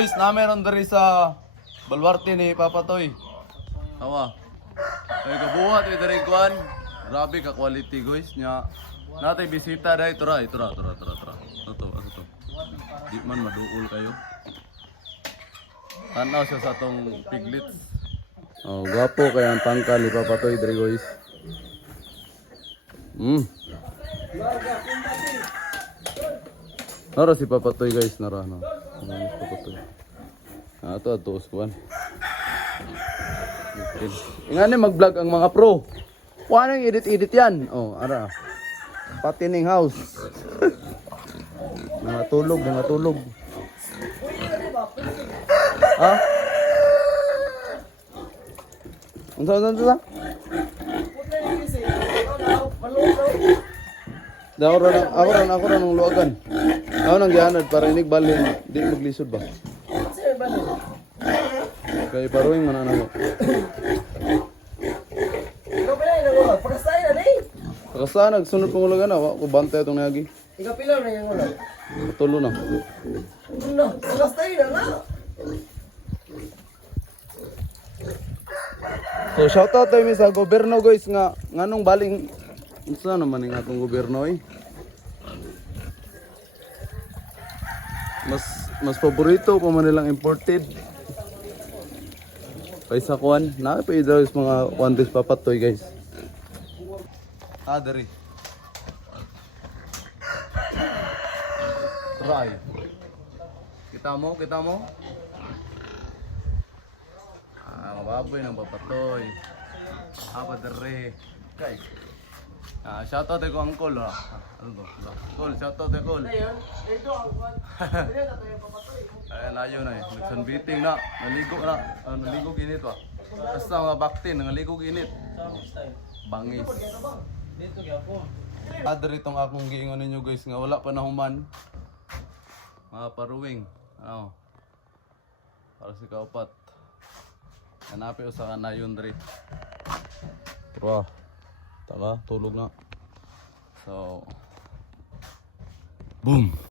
guys, na meron dari sa Baluarte ni Papa Toy. Tawa. Ay kabuhat ay dari kuan. Grabe ka quality guys nya. Natay bisita dai tura. Ito to. Di man maduol kayo. Tanaw siya sa tong piglets. Oh, gwapo kaya ang tangkal ni Papa Toy dari guys. Nara si Papa Toy guys, nara no. Papa Toy. Ato uskuan. Ingani mag-vlog ang mga pro. Kuha nang edit yan. Oh, ara. Patining house. Natulog. Ha? Unsa? Ako rin ng luwagan. Ako nang gihanad para inig balin. Di maglisod ba? Kaya paruing man ako. Ikaw pala yung nangulog. Pagkasaya na din. Pagkasaan, nagsunod pang ulagan ako. Bantay itong nagi. Ikaw pilaw na yung ulog. Tulo na. No, pagkasaya na. So shoutout tayo sa gobyerno guys nga nganong baling unsa naman ang atong gobyerno eh. Mas paborito pa man nilang imported. Kaysa kuan, na pa daw is mga quantis Papa Toy guys. Dari. Try. Kita mo? Mababoy ng Papa Toy. Apa dere. Guys. Shoutout ko uncle ha. Ano to? Call, shoutout call. Ayun, ito ang kwan. Ayun na tayo papatoy. Ay layo na eh. Nagsunbiting na. Naligo ginit pa. Basta mga baktin, naligo ginit. Bangis. Dito gyapon. Adder itong akong giingon ninyo guys nga wala pa na human. Mga paruwing. Ano? Para si kaupat. Hanapi o sa kanayon diri. Wow. Taka, tulog na. So, boom.